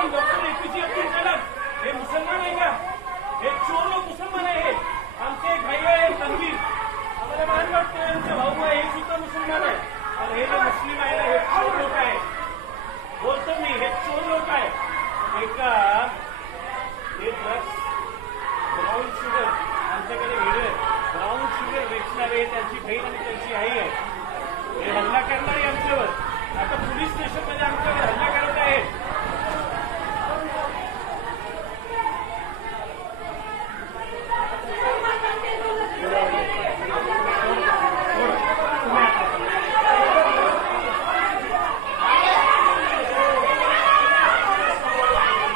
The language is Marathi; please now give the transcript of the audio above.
कोण डॉक्टर एपीजे अब्दुल कलाम हे मुसलमान आहे का? हे चोर लोक मुसलमान आहे. आमचे एक भाई आहे तन्वीर, आम्हाला मान वाटतं आमचा भाऊ आहे, हे सुद्धा मुसलमान आहे. पण हे जे मुस्लिम आहे ना, हे चोर लोक आहे. बोलतो मी, हे चोर लोक आहे. एका हे ड्रग्स ब्राऊन शुगर आमच्याकडे व्हिडिओ ब्राऊन शुगर वेचणारे त्यांची बहीण आणि त्यांची आई आहे. हे हल्ला करणारे आमच्यावर. आता पोलीस स्टेशनमध्ये आमच्यावर